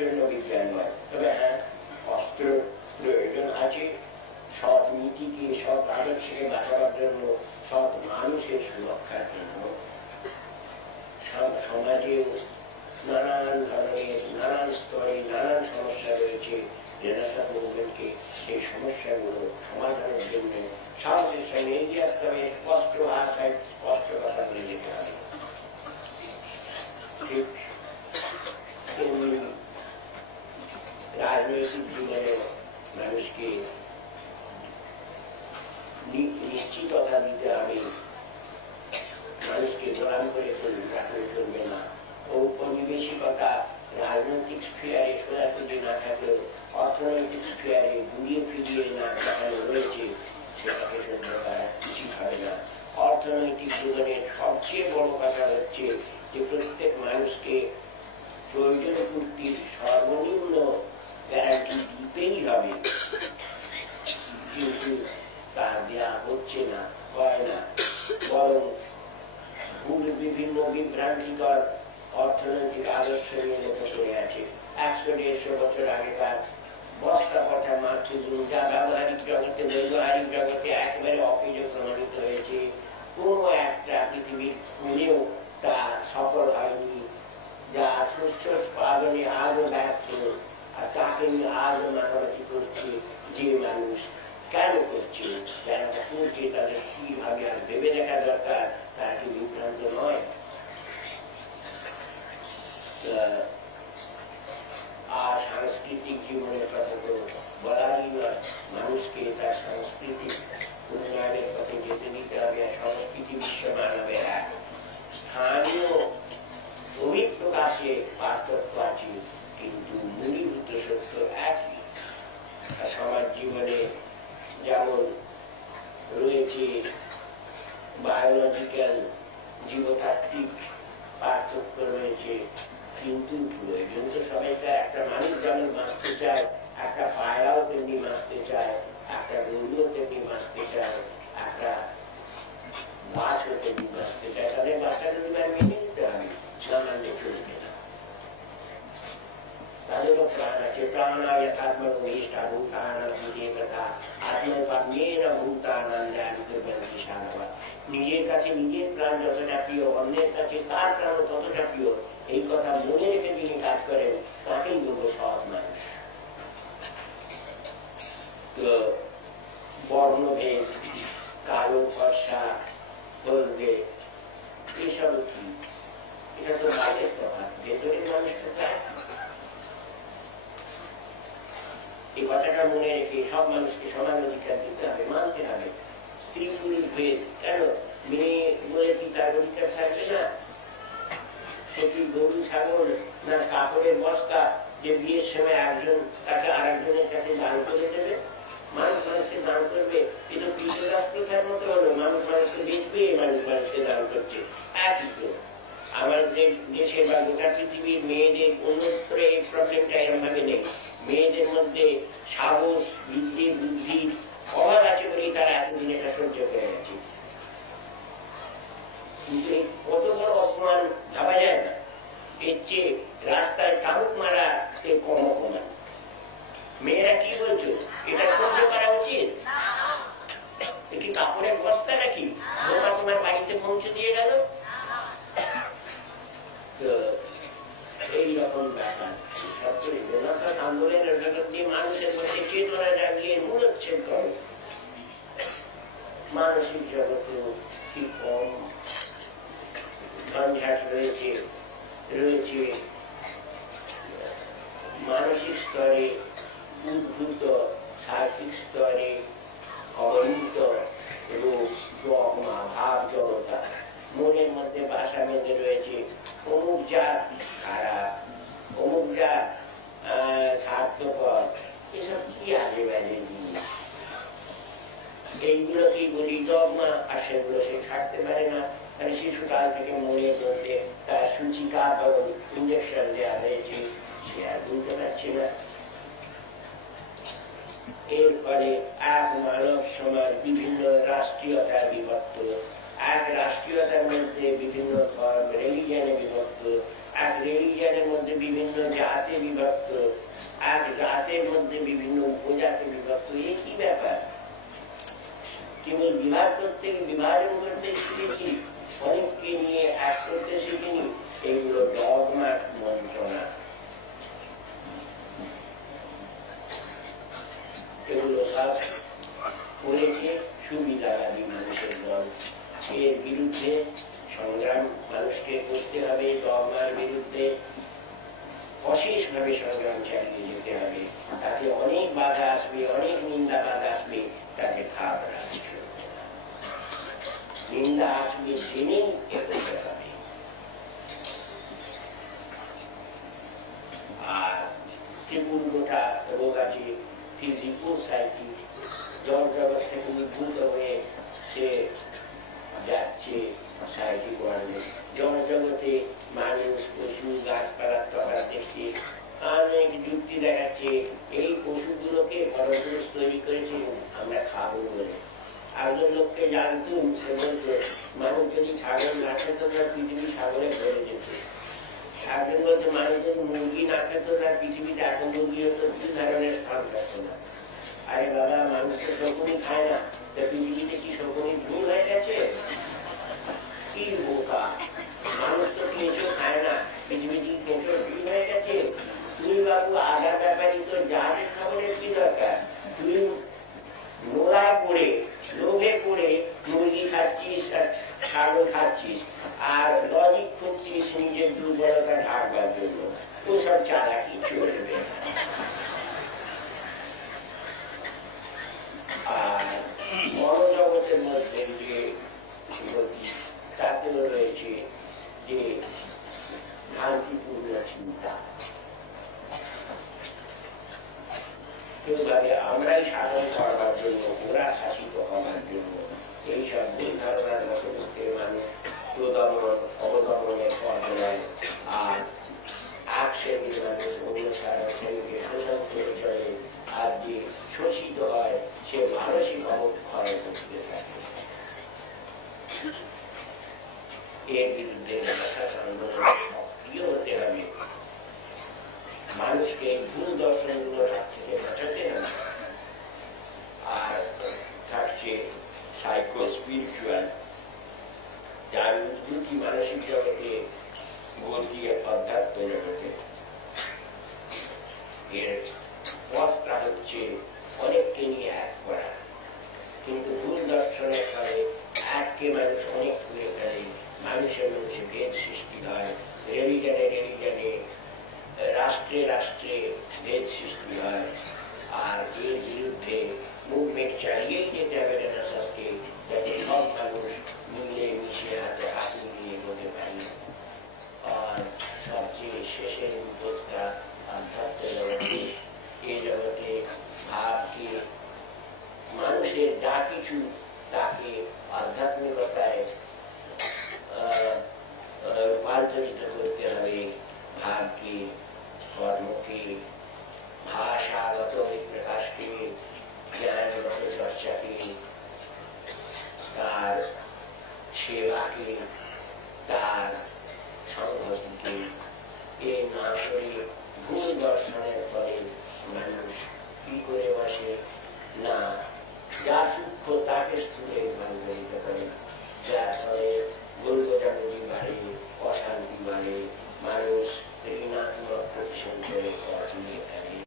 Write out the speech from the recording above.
জন্য বিজ্ঞান নয়। তবে হ্যাঁ, অস্ত্র প্রয়োজন আছে সৎ নীতিকে, সৎ আদর্শকে বাঁচাবার জন্য, সৎ মানুষের সুরক্ষার জন্য। সমাজেও নানান ধরনের, নানান স্তরে নানান সমস্যা রয়েছে। রেনেসাঁ মুভমেন্টকে সেই সমস্যাগুলো সমাধানের জন্য সাহসের সঙ্গে এগিয়ে আসতে হবে, স্পষ্ট ভাষায় স্পষ্ট কথা বলে যেতে হবে। ঠিক তেমনি রাজনৈতিক জীবনে মানুষকে নিশ্চিততা দিতে হবে, মানুষকে গোলাম করে রাখলে চলবে না। ঔপনিবেশিকতা রাজনৈতিক স্ফিয়ারে সোজাসুজি না থাকলেও অর্থনৈতিক স্ফিয়ারে ঘুরিয়ে ফিরিয়ে না দেখানো রয়েছে, সেটাকে সহ্য করা উচিত হয় না। অর্থনৈতিক জীবনের সবচেয়ে বড় কথা হচ্ছে যে প্রত্যেক মানুষকে প্রয়োজন পূর্তির সর্বনিম্ন গ্যারান্টি দিতেই হবে, কিন্তু তা দেওয়া হচ্ছে না, হয় না, বরং বিভিন্ন বিভ্রান্তিকর অর্থনৈতিক আদর্শ নিয়ে লোকে পড়ে আছে। 100-150 বছর আগেকার বস্তা কথা মার্কসিজম, যা ব্যবহারিক জগতে, ব্যবহারিক জগতে একেবারে অকেজো প্রমাণিত হয়েছে, কোনো একটা পৃথিবীর কোনেও তা সফল হয়নি, যা শস্য উৎপাদনে আজও ব্যর্থ, আর তাকে নিয়ে আজও মাতামাতি করছে যে মানুষ। কেন করছে, যারা করছে তাদের কিভাবে আর ভেবে দেখা দরকার, তারা কি বিভ্রান্ত নয়? আর সাংস্কৃতিক জীবনের কথা তো বলারই নয়। মানুষকে তার সাংস্কৃতিক উন্নয়নের পথে যেতে দিতে হবে। সংস্কৃতি বিশ্বমান হবে এক। স্থানীয় অভিপ্রকাশে পার্থক্য আছে, কিন্তু মূলীভূত সত্য একই। সমাজ জীবনে যেমন রয়েছে বায়োলজিক্যাল, জীবতাত্ত্বিক পার্থক্য রয়েছে, কিন্তু প্রয়োজন তো সবাইকার। একটা মানুষ যেমন বাঁচতে চায়, একটা পায়রাও তেমনি বাঁচতে চায়, একটা গরুও তেমনি বাঁচতে চায়, একটা গাছও তেমনি বাঁচতে চায়। তাদের বাচ্চাটা মেনে নিতে হবে, না মানলে চলবে না। তাদেরও প্রাণ আছে। প্রাণায় যথাত্মনিষ্ঠা ভূতানাং বিজেকতা আত্মপান্যেন ভূতানন্দানি কুর্বন্তি সাধবা। নিজের কাছে নিজের প্রাণ যতটা প্রিয়, অন্যের কাছে তার প্রাণ ততটা প্রিয়, এই কথা মনে রেখে যিনি কাজ করেন তাকেই বলবো সৎ মানুষ। তো বর্ণভেদ, কালো ফর্সা, হলদে, এসব কি? এটা তো বাইরের প্রভাব, ভেতরের মানুষ কোথায়? এই কথাটা মনে রেখে সব মানুষকে সমান অধিকার দিতে হবে, মানতে হবে। স্ত্রী পুরুষ ভেদ কেন? মেয়ে বলে কি তার অধিকার থাকবে না? সে কি গরু ছাগল না কাপড়ের বস্তা যে বিয়ের সময় একজন তাকে আরেকজনের কাছে দান করে দেবে? মানুষ মানুষকে দান করবে, কিন্তু কৃতদাসপ্রথার মতো হলো, মানুষ মানুষকে দেখবে, মানুষ মানুষকে দান করছে। একই তো আমাদের দেশে বা গোটা পৃথিবীর মেয়েদের অন্যত্র এই প্রবলেমটা এরকম ভাবে নেই। মেয়েদের মধ্যে সাহস, বৃদ্ধি, বুদ্ধি অভাব আছে বলেই তারা এতদিন এটা সহ্য করে গেছে। কিন্তু কত বড় অপমান ভাবা যায় না। এর চেয়ে রাস্তায় চাবুক মারা কম অপমান। মেয়েরা কি বলছো, এটা সহ্য করা উচিত? কি কাপড়ের বস্তা নাকি বোমা তোমার বাড়িতে পৌঁছে দিয়ে গেল? এইরকম ব্যাপার আন্দোলনের জগৎ দিয়ে মানুষের মধ্যে চেতনা জাগিয়ে মূলচ্ছেদ করে। মানসিক জগতেও কি কম ঝঞ্ঝাট রয়েছে, রয়েছে মানসিক স্তরে উদ্ভূত, সার্বিক স্তরে অবনীত রোগ, ডগমা, ভাব জড়তা। মনের মধ্যে বাসা বেঁধে রয়েছে অমুক জাত খারাপ, অমুক জাত স্বার্থপর। এসব কি আগে বাজে জিনিস? এইগুলোকেই বলি ডগমা, আর সেগুলো সে ছাড়তে পারে না। মানে শিশুকাল থেকে মনের মধ্যে তার সূচিকা ইঞ্জেকশন দেওয়া হয়েছে, সে আর বুঝতে পারছে না। এরপরে এক মানব সমাজ বিভিন্ন রাষ্ট্রীয়তার বিভক্ত, এক রাষ্ট্রীয়তার মধ্যে বিভিন্ন ধর্ম, রিলিজিয়নে বিভক্ত, এক রিলিজিয়নের মধ্যে বিভিন্ন জাতে বিভক্ত, জাতের মধ্যে বিভিন্ন উপজাতি বিভক্ত, এই কি ব্যাপার? কেবল বিভাগ করতে বিভাজন করতে শিখেছি, অনেককে নিয়ে এক করতে শিখিনি। এগুলো ডগমা মন্ত্রণা, এগুলো সব করেছে সুবিধাবাদী মানুষের দল। এর বিরুদ্ধে সংগ্রাম মানুষকে করতে হবে, ডগমার বিরুদ্ধে অশেষভাবে সংগ্রাম চালিয়ে যেতে হবে। তাতে অনেক বাধা আসবে, অনেক নিন্দা বাধা আসবে, তাতে খাপ রাখতে হবে না। নিন্দা আসবে জেনেই এগোতে হবে। আর ত্রিপুর গোটা রোগ আছে ফিজিকো সাইকিক, জড় জগৎ থেকে উদ্ভূত হয়ে সে যাচ্ছে সাইকিক ওয়ার্ল্ডে। জড় জগতে মানুষ, পশু, গাছপালা তফাৎ দেখছে, অনেক যুক্তি দেখাচ্ছে এই পশুগুলোকে পরপুরুষ তৈরি করেছে আমরা খাবো বলে। একজন লোককে জানতুম, সে বলতো মানুষ যদি ছাগল না খেত তার পৃথিবী ছাগলে ভরে যেত। একজন বলতো মানুষ যদি মুরগি না খেত তার পৃথিবীতে এখন মুরগি হতো দু ধরনের স্থান থাকতো না। আরে বাবা, মানুষ তো শকুনি খায় না, তা পৃথিবীতে কি শকুনি ভুল হয়ে গেছে? কি বোকা, মানুষ তো কেঁচো খায় না, পৃথিবীতে কেঁচো ভুল হয়ে গেছে? তুই বাবু আগা ব্যাপারী, তো জাহাজের খবরের কি দরকার? তুই নোড়ায় পড়ে, লোভে পড়ে মুরগি খাচ্ছিস আর ছাগল খাচ্ছিস, আর লজিক খুঁজছিস নিজের দুর্বলতা ঢাকবার জন্য। তো সব চালাকি চলবে। আর মনোজগতের মধ্যে যে তাতেও রয়েছে যে শান্তিপূর্ণ চিন্তা। কেউ ভাবে আমরাই শাসন করবার জন্য, ওরা শাসিত হবার জন্য। এইসব ভুল ধারণার বশবর্তী মানুষ প্রদমন অবদমনের পথ নেয়। আর এক শ্রেণীর মানুষ অন্য সারা শ্রেণীকে শোষণ করে চলে, আর যে শোষিত হয় সে মানসিক অবক্ষয় করতে থাকে। এর বিরুদ্ধে আন্দোলন সক্রিয় হতে হবে। মানুষকে ভুল দর্শনগুলোর হাত থেকে বাঁচাতে হবে। আর থাকছে সাইকো স্পিরিচুয়াল, যার উদ্ভূতি মানসিক জগতে গতি অধ্যাত্ম জগতে। এর পথটা হচ্ছে অনেককে নিয়ে এক করা, কিন্তু ভুল দর্শনের ফলে এককে মানুষ অনেক করে ফেলে। মানুষের মধ্যে ভেদ সৃষ্টি হয়, রিলিজনে রিলিজনে, রাষ্ট্রে রাষ্ট্রে ভেদ সৃষ্টি হয়। আর এর বিরুদ্ধে মুভমেন্ট চালিয়েই যেতে হবে রেনেসাঁসকে, যাতে সব মানুষ মিলে মিশে হাতে হাত মিলিয়ে এগোতে পারি। আর সবচেয়ে শেষের উদ্যোগটা আধ্যাত্ম জগতে। এ জগতে ভাবকে, মানুষের যা কিছু তাকে আধ্যাত্মিকতায় রূপান্তরিত করতে হবে। ভাবকে